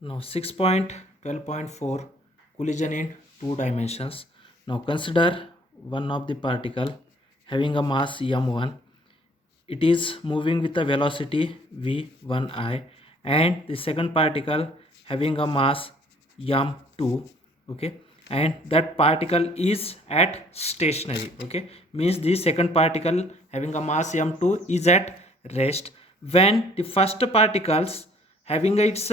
Now 6.12.4 collision in two dimensions. Now consider one of the particle having a mass m1. It is moving with a velocity v1I, and the second particle having a mass m2. Okay, and that particle is at stationary. Okay, means the second particle having a mass m2 is at rest when the first particles having its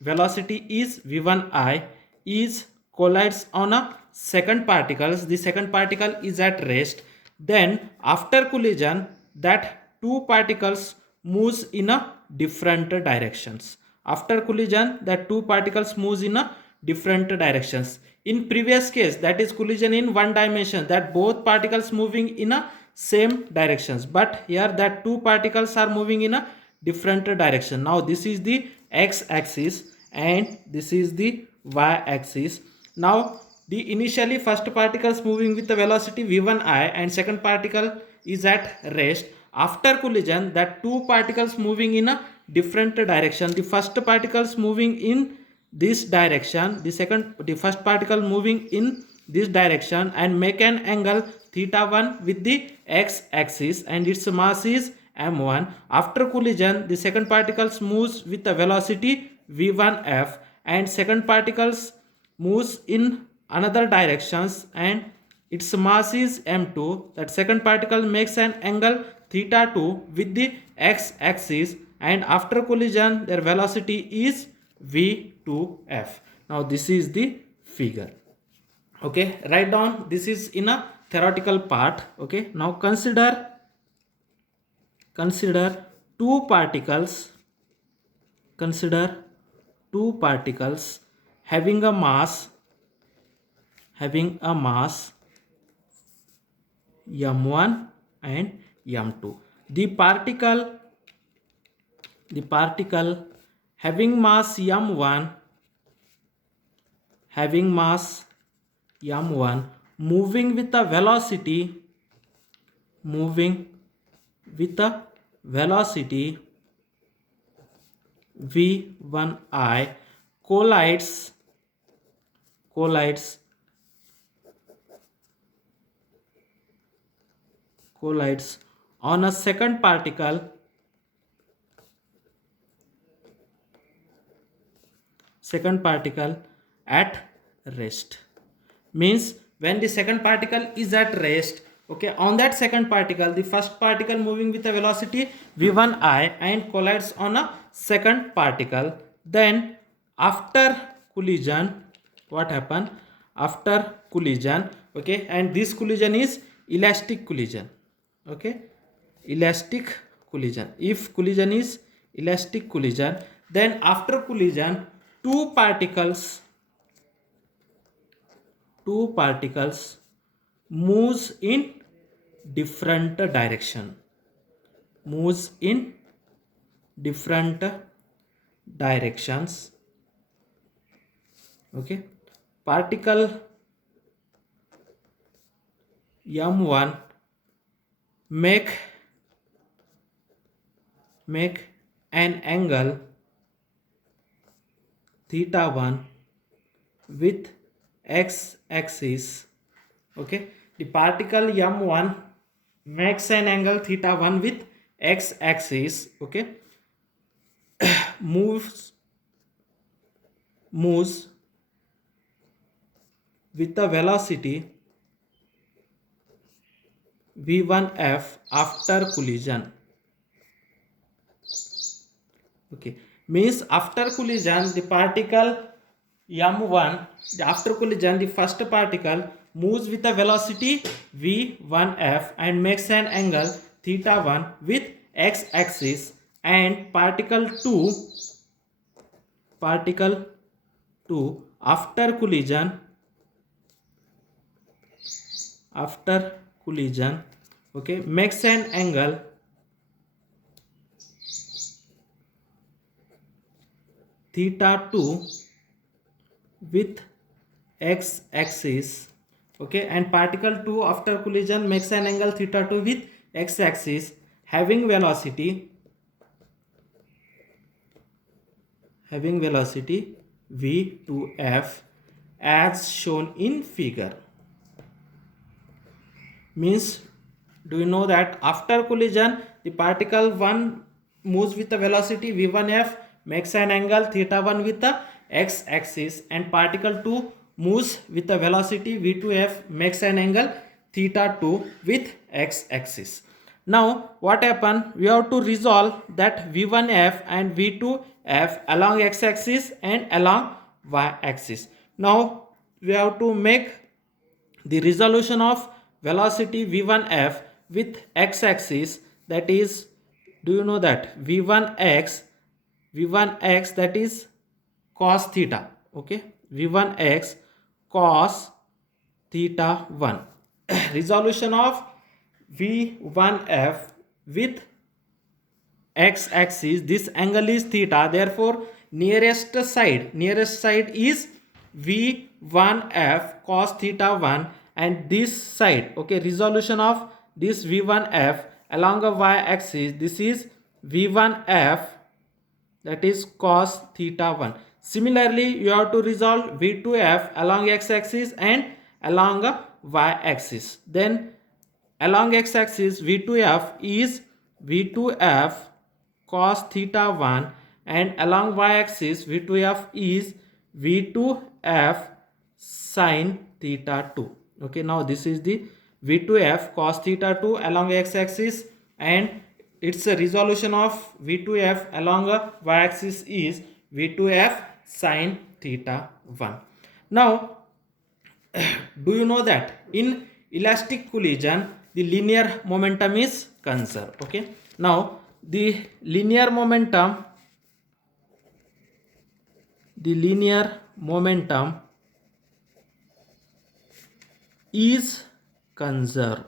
velocity is v1I is collides on a second particles. The second particle is at rest. Then after collision, that two particles moves in a different directions. After collision, that two particles moves in a different directions. In previous case, that is collision in one dimension, that both particles moving in a same directions, but here that two particles are moving in a different direction. Now this is the x axis and this is the y axis. Now the initially first particles moving with the velocity v1I and second particle is at rest. After collision, that two particles moving in a different direction. The first particles moving in this direction, the first particle moving in this direction and make an angle theta 1 with the x axis, and its mass is m1. After collision, the second particles moves with the velocity v1f and second particles moves in another directions and its mass is m2. That second particle makes an angle theta 2 with the x axis, and after collision their velocity is v2f. Now this is the figure. Okay, write down, this is in a theoretical part. Okay, now consider two particles, having a mass m1 and m2. The particle having mass m1 moving with a velocity v1I collides on a second particle at rest. Means when the second particle is at rest, okay, on that second particle the first particle moving with a velocity v1I and collides on a second particle. Then after collision, what happen? After collision, okay, and this collision is elastic collision. Okay, elastic collision. If collision is elastic collision, then after collision two particles moves in different directions. Okay, particle m1 make an angle theta 1 with x axis. Okay, the particle m1 makes an angle theta 1 with x axis. Okay, moves with the velocity v1f after collision. Okay, means after collision the particle m1, after collision the first particle moves with a velocity v1f and makes an angle theta 1 with x axis, and particle 2 after collision, okay, makes an angle theta 2 with x axis. Okay, and particle 2 after collision makes an angle theta 2 with x axis having velocity v2f as shown in figure. Means, do you know that after collision the particle 1 moves with the velocity v1f, makes an angle theta 1 with the x axis, and particle 2 moves with the velocity v2f, makes an angle theta 2 with x axis. Now what happen, we have to resolve that v1f and v2f along x axis and along y axis. Now we have to make the resolution of velocity v1f with x axis, that is, do you know that v1x that is cos theta, okay, v1x cos theta 1. Resolution of v1f with x axis, this angle is theta, therefore nearest side is v1f cos theta 1, and this side, okay, resolution of this v1f along a y axis, this is v1f, that is cos theta 1. Similarly you have to resolve v2f along x axis and along a y axis. Then along x axis v2f is v2f cos theta 1, and along y axis v2f is v2f sin theta 2. Okay, now this is the v2f cos theta 2 along x axis, and its a resolution of v2f along a y axis is v2f sin theta 1. Now do you know that in elastic collision the linear momentum is conserved? Okay, now the linear momentum is conserved.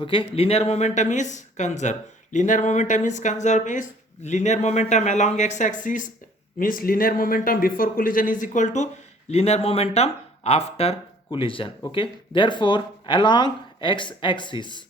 Okay, linear momentum is conserved. Linear momentum is conserved means linear momentum along x axis means linear momentum before collision is equal to linear momentum after collision. Okay, therefore along x axis,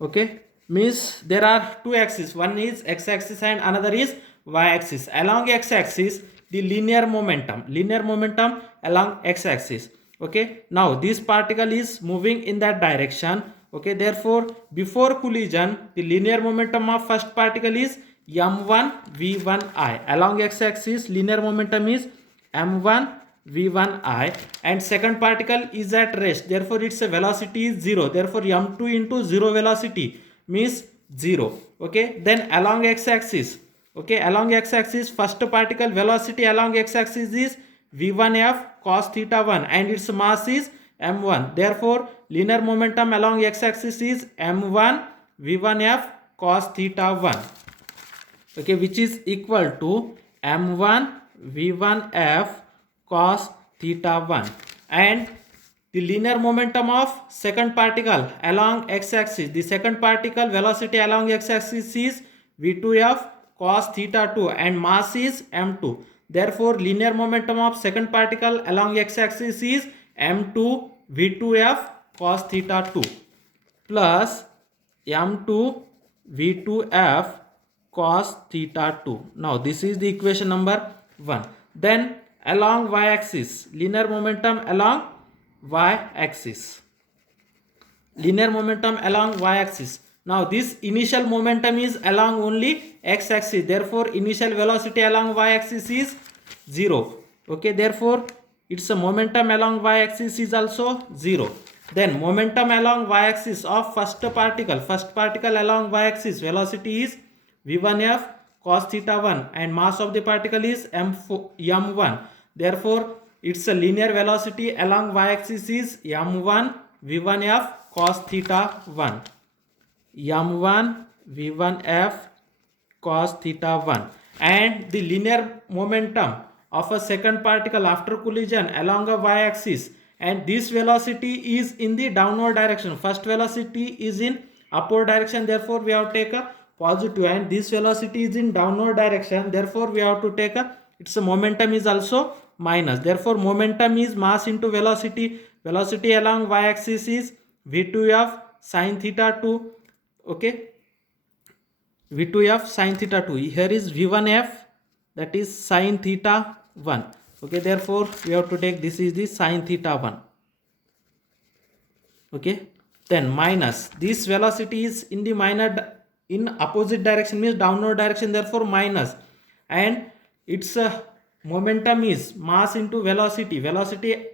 okay, means there are two axes, one is x axis and another is y axis. Along x axis the linear momentum along x axis. Okay, now this particle is moving in that direction. Okay, therefore before collision the linear momentum of first particle is m1 v1i. Along x axis linear momentum is m1 v1i, and second particle is at rest, therefore its velocity is 0, therefore m2 into 0 velocity means 0. Okay, then along x axis, okay, along x axis first particle velocity along x axis is v1f cos theta 1 and its mass is m1, therefore linear momentum along x axis is m1 v1f cos theta 1, okay, which is equal to m1 v1f cos theta 1, and the linear momentum of second particle along x axis, the second particle velocity along x axis is v2f cos theta 2 and mass is m2, therefore linear momentum of second particle along x axis is m2 v2f cos theta 2 plus m2 v2f cos theta 2. Now this is the equation number 1. Then along y axis, linear momentum along y axis, linear momentum along y axis. Now this initial momentum is along only x axis, therefore initial velocity along y axis is 0. Okay, therefore its momentum along y axis is also 0. Then momentum along y axis of first particle along y axis, velocity is v1f cos theta 1 and mass of the particle is m1, therefore its a linear velocity along y axis is m1 v1f cos theta 1, m1 v1f cos theta 1, and the linear momentum of a second particle after collision along a y axis, and this velocity is in the downward direction, first velocity is in upward direction, therefore we have to take a positive, and this velocity is in downward direction, therefore we have to take a its momentum is also minus, therefore momentum is mass into velocity, velocity along y axis is v2f sin theta 2, okay, v2f sin theta 2, here is v1f, that is sine theta 1. Okay, therefore we have to take this is the sine theta 1. Okay, then minus this velocity is in the in opposite direction, means downward direction, therefore minus, and its momentum is mass into velocity. Velocity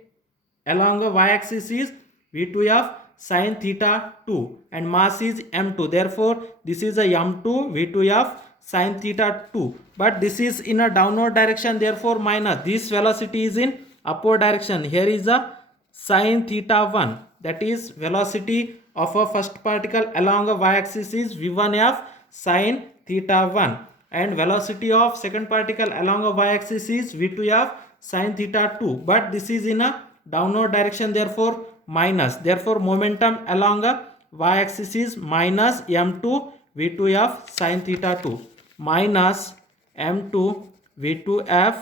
along the y-axis is v2f sine theta 2 and mass is m2, therefore this is a m2 v2f sine theta 2, but this is in a downward direction, therefore minus. This velocity is in upward direction, here is a sine theta 1, that is velocity of a first particle along a y-axis is v1f sine theta 1 and velocity of second particle along a y-axis is v2f sine theta 2, but this is in a downward direction, therefore minus. Therefore momentum along a y-axis is minus m2 v2f sine theta 2 minus m2 v2f,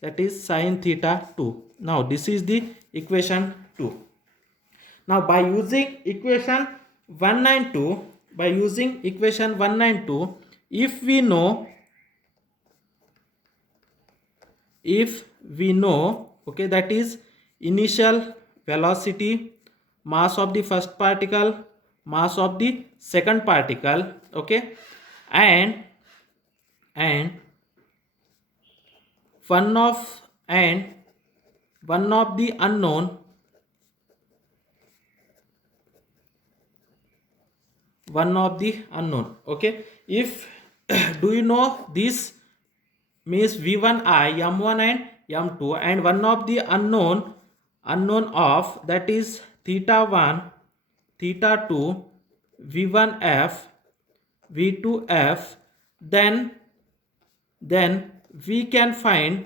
that is sine theta 2. Now this is the equation 2. Now by using equation 192, if we know okay, that is initial velocity, mass of the first particle, mass of the second particle, okay, and one of the unknown, okay. If do you know this means v1i m1 and m2, and one of the unknown of, that is theta 1 theta 2 v1f v2f, then we can find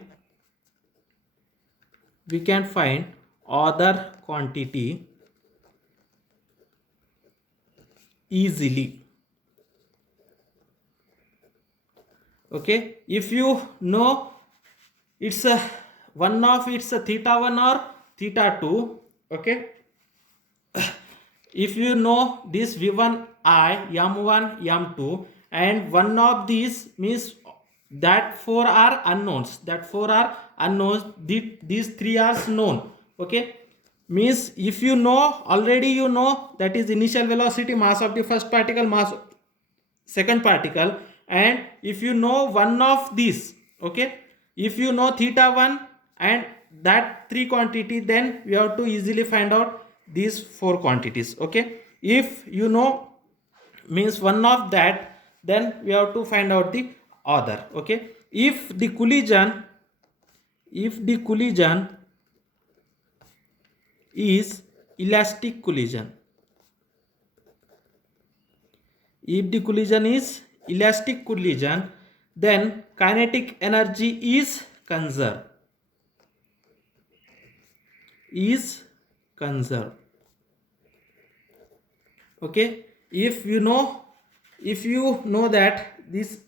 other quantity easily. Okay, if you know it's a one of it's a theta 1 or theta 2, okay, if you know this v1i m1 m2 and one of these means that four are unknowns, these three are known, okay, means if you know already, you know that is initial velocity, mass of the first particle, mass second particle, and if you know one of these, okay, if you know theta 1 and that three quantity, then we have to easily find out these four quantities, okay. If you know means one of that, then we have to find out the other, okay. If the collision is elastic collision, then kinetic energy is conserved. Okay, if you know that this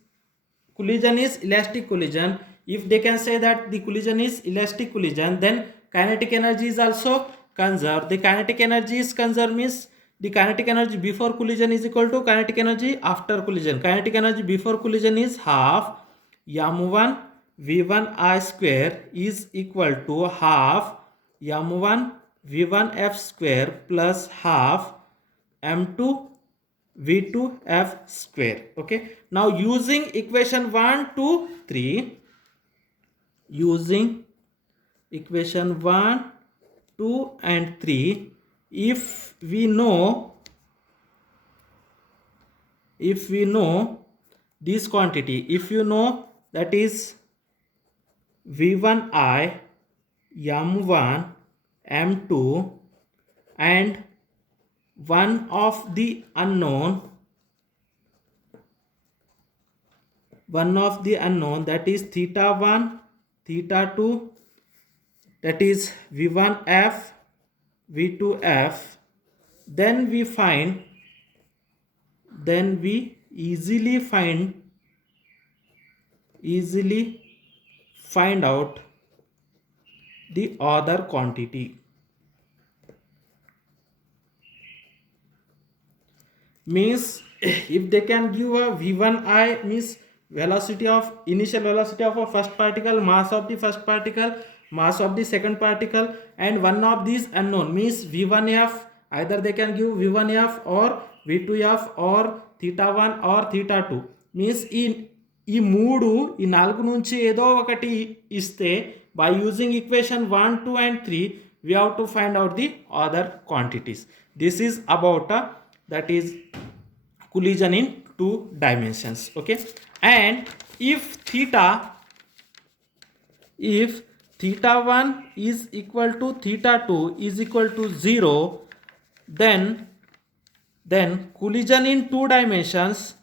collision is elastic collision, if they can say that the collision is elastic collision, then kinetic energy is also conserved. The kinetic energy is conserved means the kinetic energy before collision is equal to kinetic energy after collision. Kinetic energy before collision is half m1 v1i square is equal to half m1 v1f square plus half m2 v2f square, okay. Now using equation 1 2 3, and 3, if we know this quantity, if you know that is v1i m1 m2 and one of the unknown, that is theta 1 theta 2, that is v1f v2f, then we easily find out the other quantity. Means if they can give a v1i means velocity of initial velocity of a first particle, mass of the first particle, mass of the second particle, and one of these unknown means v1f, either they can give v1f or v2f or theta 1 or theta 2 means ఈ మూడు ఈ నాలుగు నుంచి ఏదో ఒకటి ఇస్తే by using equation 1, 2 and 3 we have to find out the other quantities. This is about that is collision in two dimensions. Okay, and if theta 1 is equal to theta 2 is equal to 0, then collision in two dimensions,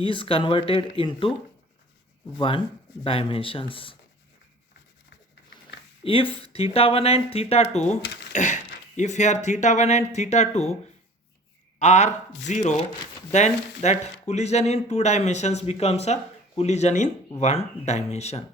is converted into one dimensions. If theta 1 and theta 2, if here theta 1 and theta 2 are 0, then that collision in two dimensions becomes a collision in one dimension.